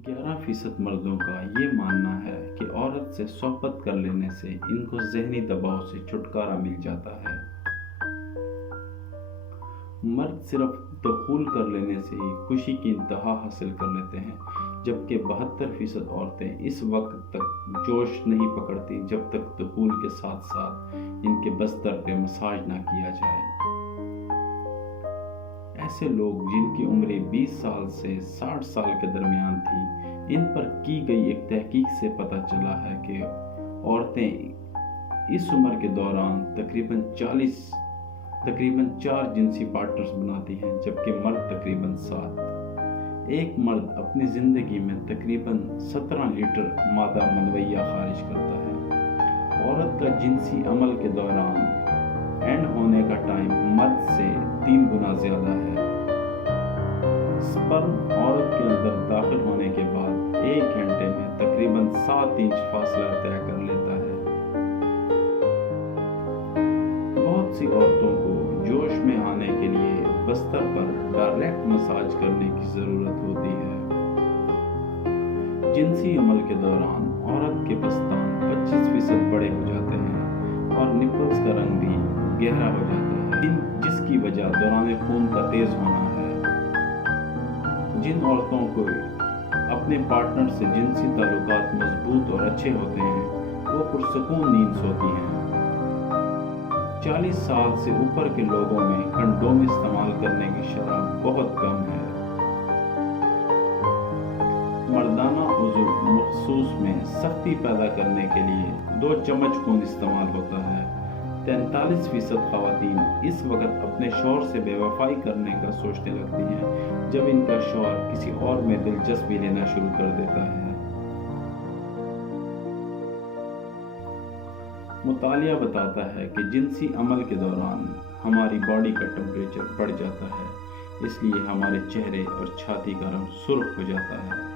11% مردوں کا یہ ماننا ہے کہ عورت سے صحبت کر لینے سے ان کو ذہنی دباؤ سے چھٹکارا مل جاتا ہے۔ مرد صرف دخول کر لینے سے ہی خوشی کی انتہا حاصل کر لیتے ہیں، جبکہ 72% عورتیں اس وقت تک جوش نہیں پکڑتی جب تک دخول کے ساتھ ساتھ ان کے بستر پہ مساج نہ کیا جائے۔ ایسے لوگ جن کی عمریں 20 سال سے 60 سال کے درمیان تھی، ان پر کی گئی ایک تحقیق سے پتہ چلا ہے کہ عورتیں اس عمر کے دوران تقریباً 4 جنسی پارٹنرز بناتی ہیں، جبکہ مرد تقریباً 7۔ ایک مرد اپنی زندگی میں تقریباً 17 لیٹر مادہ منویہ خارج کرتا ہے۔ عورت کا جنسی عمل کے دوران اینڈ ہونے کا ٹائم مرد سے 3 گنا زیادہ ہے۔ سپرم عورت کے اندر داخل ہونے کے بعد 1 گھنٹے میں تقریباً 7 انچ فاصلہ طے کر لیتا ہے۔ بہت سی عورتوں کو جوش میں آنے کے لیے بستر پر ڈائریکٹ مساج کرنے کی ضرورت ہوتی ہے۔ جنسی عمل کے دوران عورت کے پستان 25% بڑے ہو جاتے ہیں اور نپلز کا رنگ بھی گہرا ہو جاتا ہے، جس کی وجہ دوران خون کا تیز ہونا ہے۔ جن عورتوں کو اپنے پارٹنر سے جنسی تعلقات مضبوط اور اچھے ہوتے ہیں، وہ پرسکون نیند سوتی ہیں۔ 40 سال سے اوپر کے لوگوں میں کنڈوم استعمال کرنے کی شرح بہت کم ہے۔ مردانہ عضو مخصوص میں سختی پیدا کرنے کے لیے 2 چمچ خون استعمال ہوتا ہے۔ 43% خواتین اس وقت اپنے شوہر سے بے وفائی کرنے کا سوچنے لگتی ہیں جب ان کا شوہر کسی اور میں دلچسپی لینا شروع کر دیتا ہے۔ مطالعہ بتاتا ہے کہ جنسی عمل کے دوران ہماری باڈی کا ٹمپریچر بڑھ جاتا ہے، اس لیے ہمارے چہرے اور چھاتی کا رنگ سرخ ہو جاتا ہے۔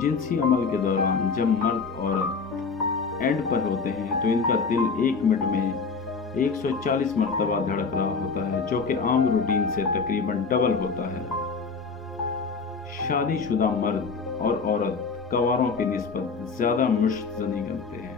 جنسی عمل کے دوران جب مرد عورت اینڈ پر ہوتے ہیں تو ان کا دل 1 منٹ میں 140 مرتبہ دھڑک رہا ہوتا ہے، جو کہ عام روٹین سے تقریباً ڈبل ہوتا ہے۔ شادی شدہ مرد اور عورت کنواروں کی نسبت زیادہ مشت زنی کرتے ہیں۔